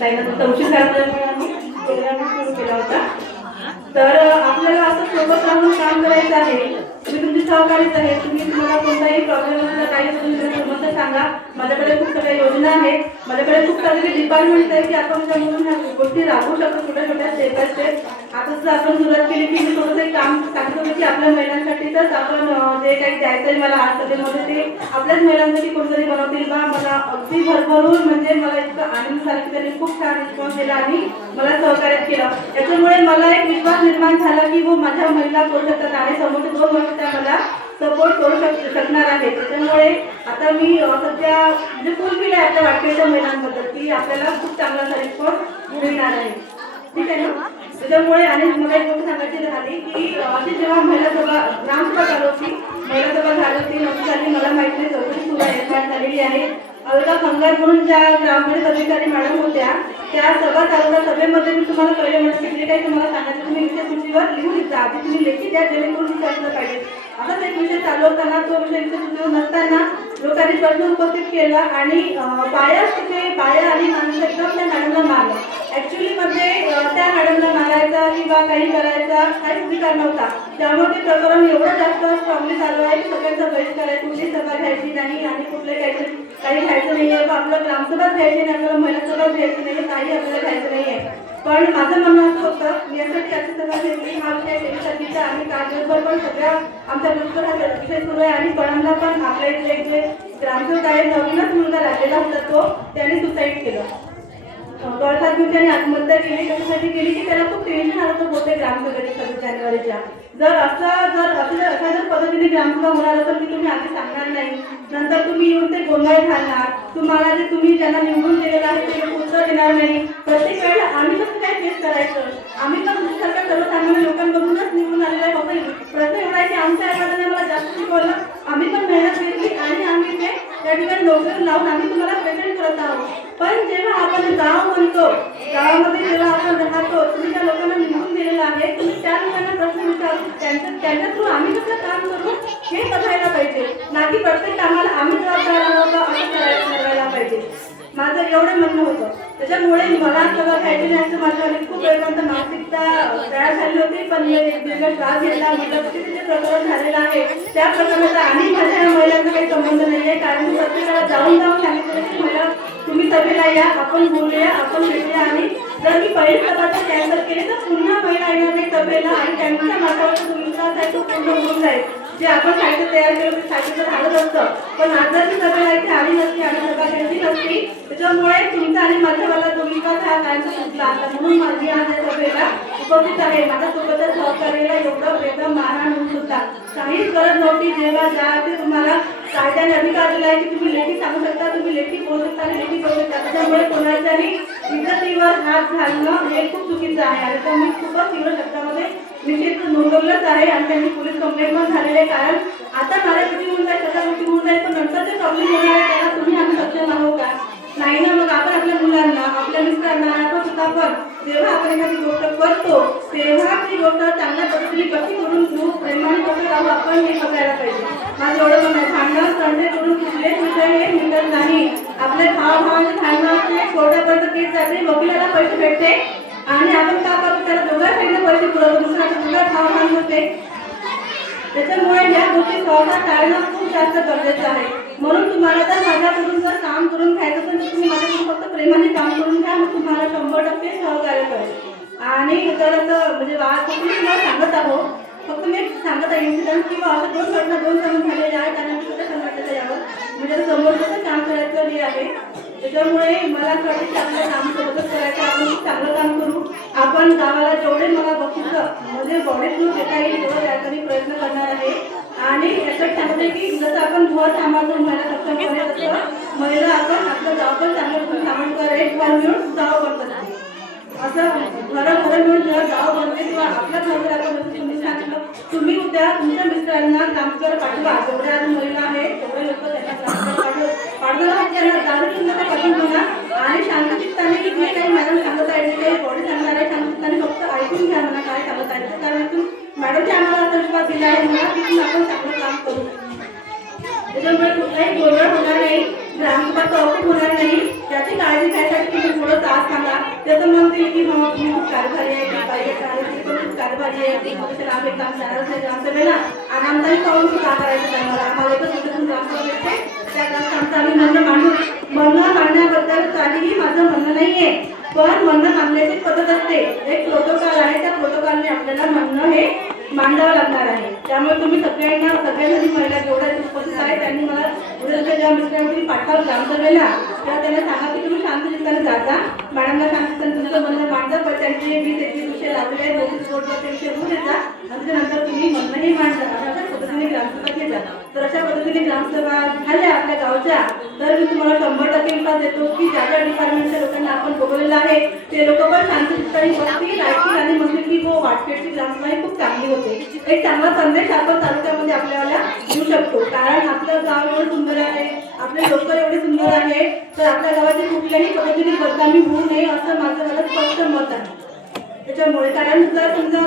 ताईंना 34 सालामुळे आम्ही प्रोग्राम सुरू केला होता. तर आपल्याला असं सोबत राहून काम करायचं आहे. तुम्ही तुमची सहकारीच आहे. तुम्हाला कोणताही प्रॉब्लेम असला काही मत सांगा. माझ्याकडे खूप सगळ्या योजना आहेत. माझ्याकडे खूप सारे डिपार्टमेंट आहेत की आपण म्हणून ह्या गोष्टी राबवू शकतो छोट्या छोट्या स्टेप बाय स्टेप. आता जर आपण सुरुवात केली की मी थोडंसं काम सांगत होते की आपल्या महिलांसाठी तर आपण जे काही द्यायचं आहे मला आज सभेमध्ये ते आपल्याच महिलांसाठी कोणतरी बनवतील बा. मला अगदी भरभरून म्हणजे मला इतकं आनंद झाला की त्यांनी खूप छान रिस्पॉन्स दिला आणि मला सहकार्य केलं. त्याच्यामुळे मला एक विश्वास निर्माण झाला की हो माझ्या महिला करू शकतात आणि समोरचे 2 वर्ष त्या मला सपोर्ट करू शकणार आहे. त्याच्यामुळे आता मी सध्या म्हणजे फुल केलं आहे आपल्या वाटकेच्या महिलांबद्दल की आपल्याला खूप चांगला रिस्पॉन्स मिळणार आहे. ठीक आहे ना. त्याच्यामुळे आणि मला एक गोष्ट सांगायची झाली की अशी जेव्हा महिला सभा ग्रामसभा चालू होती महिला सभा झाली होती नव्हती झाली मला माहिती नाही चौकशी सुद्धा निर्माण झालेली आहे. अलका खंगार म्हणून ज्या ग्रामपंचायत अधिकारी मॅडम होत्या त्या सभा चालवल्या सभेमध्ये मी तुम्हाला पहिले म्हणते की जे काही तुम्हाला सांगायचं तुम्ही विषय सूचीवर लिहून द्या आधी तुम्ही लेखी द्या जेणेकरून विचारलं पाहिजे. असाच एक विषय चालू होताना तो विषय विषय सूचीवर नसताना लोकांनी प्रश्न उपस्थित केला आणि बाया आणि माणसं एकदम त्या मॅडमला मारलं. ऍक्च्युली मध्ये त्या मॅडमला मारायचा किंवा काही करायचा काहीच अधिकार नव्हता. त्यामुळे ते प्रकरण एवढं जास्त स्ट्रॉंगली चालू आहे की सगळ्यांचा बहिष्कार आहे. कुठली सभा घ्यायची नाही आणि कुठले काही घ्यायचं नाही आहे. आपलं ग्रामसभा घ्यायची नाही आपल्याला महिला सभा घ्यायची नाही काही आपल्याला घ्यायचं नाही आहे. पण माझं म्हणणं असं होतं मी यासाठी अशी सभा घेतली हा विषय शेतीसाठीचा आणि कागदभर पण सगळ्या आमच्या दृष्टीवर हा विषय सुरू आहे आणि पणमला पण आपल्या इथे जे ग्रामसेवक आहे नवीनच मुलगा लागलेला होता तो त्याने सुसाईड केलं. गळफास घेऊन त्याने आत्महत्या केली. कशासाठी केली की त्याला खूप टेन्शन आलं होतं होते ग्रामसभेची 26 जानेवारीच्या. अशा पद्धतीने ग्रामसभा होणार असेल की तुम्ही आधी सांगणार नाही नंतर तुम्ही येऊन ते गोंधळ घालणार तुम्हाला जे तुम्ही ज्यांना निवडून दिलेलं आहे ते उत्तर देणार नाही. प्रत्येक वेळेला आम्ही कसं काय फेस करायचं. आम्ही पण तुमच्यासारख्या सर्वसामान्य लोकांबरोबरच निवडून आलेलं आहे. फक्त प्रश्न एवढा आहे की आमच्या आईवडिलांनी मला जास्त शिकवलं आम्ही पण मेहनत घेतली आणि आम्ही ते त्या ठिकाणी नोकरी लावून आम्ही तुम्हाला प्रेझेंट करत आहोत. पण जेव्हा आपण गाव म्हणतो गावामध्ये जेव्हा आपण राहतो तुम्ही त्या लोकांना निवडून दिलेलं आहे तुम्ही त्या लोकांना प्रश्न विचारून त्यांच्या थ्रू आम्ही कसं काम करू हे बघायला पाहिजे ना की प्रत्येक कामाला आम्ही जबाबदार आहोत असं करायला पाहिजे. माझं एवढं म्हणणं होतं. त्याच्यामुळे मला सगळं घ्यायचं नाही असं माझ्याकडे खूप वेळपर्यंत मानसिकता तयार झाली होती. पण मी एक दीर्घ श्वास घेतला म्हटलं की जे प्रकरण झालेलं आहे त्या प्रकरणाचा आणि माझ्या महिलांचा काही संबंध नाही आहे. कारण मी प्रत्येकाला जाऊन सांगितलं की महिला तुम्ही सभेला या आपण बोलूया आपण भेटूया आणि जर मी पहिली सभाचा कॅन्सल केली तर पुन्हा महिला येणार नाही सभेला आणि त्यांच्या मार्गावरचा जो विश्वास आहे तो पूर्ण होऊन जाईल. जे आपण साहित्य तयार केलं ते साहित्य तर झालंच असतं पण आज जर ती सभेला इथे आली नसती आणि सभा घ्यायची नसती त्याच्यामुळे तुमचा आणि माझ्यावाला जो विश्वास हा कायमचा सुटला असता. म्हणून माझी आज या सभेला उपस्थित आहे. माझ्यासोबतच सहकार्याला एवढं वेगळं मारहाण होऊन सुद्धा काहीच गरज नव्हती. जेव्हा ज्या ते तुम्हाला कायद्याने अधिकार दिला आहे की तुम्ही लेखी सांगू शकता तुम्ही लेखी बोलू शकता आणि लेखी करू शकता. त्याच्यामुळे कोणाच्याही इज्जतीवर हात घालणं हे खूप चुकीचं आहे आणि तो मी खूपच तीव्र शब्दामध्ये निश्चित नोंदवलंच आहे आणि त्यांनी पोलीस कंप्लेंट पण झालेले आहे. कारण आता बऱ्यापैकी होऊन जाईल सगळ्या गोष्टी होऊन जाईल पण नंतर जे प्रॉब्लेम होणार आहे त्याला तुम्ही आम्ही सक्षम आहोत का नाही ना. मग आपण आपल्या मुलांना आपल्या मिस्टरांना आपण सुद्धा पण जेव्हा आपण एखादी गोष्ट करतो तेव्हा ती गोष्ट चांगल्या पद्धतीने कशी करून घेऊ प्रेमाने कसं राहू आपण हे बघायला पाहिजे. माझं एवढं म्हणणं आहे. भांडण संडे करून कुठलेच विषय हे मिळत नाही. आपल्या भावाभावांचे भांडण असते कोर्टापर्यंत केस जाते वकिलाला पैसे भेटते आणि आपण का करतो त्याला दोघा साईडला पैसे पुरवतो दुसऱ्याचा दुसरा भाव होते. त्याच्यामुळे या गोष्टी सहसा टाळणं खूप जास्त गरजेचं आहे. म्हणून तुम्हाला जर माझ्याकडून जर काम करून घ्यायचं असेल तर तुम्ही माझ्याकडून फक्त प्रेमाने काम करून घ्या मग तुम्हाला 100% सहकार्य करेल. आणि जर असं म्हणजे फक्त मी तुम्हाला सांगत आहो फक्त मी सांगत आहे इन्सिडंट किंवा असं 2 घटना 2 समोर झालेल्या आहेत आणि मी कुठे सांगायचं यावर म्हणजे समोर कसं काम करायचं हे आहे. त्याच्यामुळे मला असं वाटतं की आपल्या काम सोबतच करायचं आपण खूप चांगलं काम करू. आपण गावाला जेवढे मला बघितलं म्हणजे बॉडी थ्रू घेता येईल तेवढं त्यासाठी प्रयत्न करणार आहे. आणि याच्यात सांगते की जसं आपण घर सांभाळतो महिला सक्षम करेल तसं महिला आपण आपलं गाव पण चांगलं सांभाळ करेल घर मिळून गाव बनतात. असं घरं मिळून जेव्हा गाव बनते तेव्हा आपल्या घर आपण तुम्ही सांगितलं तुम्ही उद्या तुमच्या मिस्टरांना कामगार पाठवा जेवढ्या महिला आहेत तेवढे लोक त्यांना पाठवणार त्यांना दारू तुम्हाला पाठवून होणार आणि शांतचित्ताने की जे काही मॅडम सांगत आहे जे काही बॉडी सांगणार आहे शांतचित्ताने फक्त ऐकून घ्या मला काय सांगत आहे कारण तुम्ही मॅडमने आम्हाला असा विश्वास दिला आहे मला तिथून आपण चांगलं काम करू. त्याच्यामुळे कुठलाही गोंधळ होणार नाही ग्रामसभा तहकूब होणार नाही त्याची काळजी घ्यायसाठी तुम्ही थोडं त्रास सांगा त्याचं म्हणते की मग तुम्ही खूप कारभारी आहे, ती पाहिजे आहे, ती पण खूप कारभारी आहे, ती मग त्याला आम्ही काम जाणारच नाही ग्रामसभेला आणि आमदारही पाहून की का करायचं त्यांना आम्हाला एकच कुठून ग्रामसभा भेटते त्या ग्रामसभेचं आम्ही म्हणणं मांडण्याबद्दल काहीही माझं म्हणणं नाहीये, पण म्हणणं मांडण्याची पद्धत असते, एक प्रोटोकॉल आहे, त्या प्रोटोकॉलने आपल्याला म्हणणं हे मांडावं लागणार आहे. त्यामुळे तुम्ही सगळ्यांनी महिला जेवढ्या उपस्थित आहे त्यांनी मला जेव्हा मिस्टरांनी पाठवाल ग्रामसभेला तेव्हा त्यांना सांगा की तुम्ही शांतचित्ताने जाता, मॅडमला शांतचित्ताने तुमचं म्हणणं मांडता, पण त्यांचे 20-21 विषय लागले आहेत, नोटीस बोर्डवर ते विषय होऊ देता आणि त्यानंतर तुम्ही म्हणणंही मांडता. अशा पद्धतीने ग्रामसभा घेतात. तर अशा पद्धतीने ग्रामसभा झाल्या आपल्या गावच्या तर मी तुम्हाला 100% विश्वास देतो की ज्या ज्या डिपार्टमेंटच्या लोकांना आपण बोलवलेलं आहे ते लोक पण शांतचित्ताने बसतील, ऐकतील आणि म्हणतील की हो वाटपेटची ग्रामसभा ही खूप चांगली होते. एक चांगला संदेश आपण तालुक्यामध्ये आपल्याला देऊ शकतो, कारण आपलं गाव एवढं सुंदर आहे, आपले लोक एवढे सुंदर आहेत, तर आपल्या गावाची कुठल्याही पद्धतीने बदनामी होऊ नये असं माझं मला स्पष्ट मत आहे. त्याच्यामुळे कारण जर तुमचा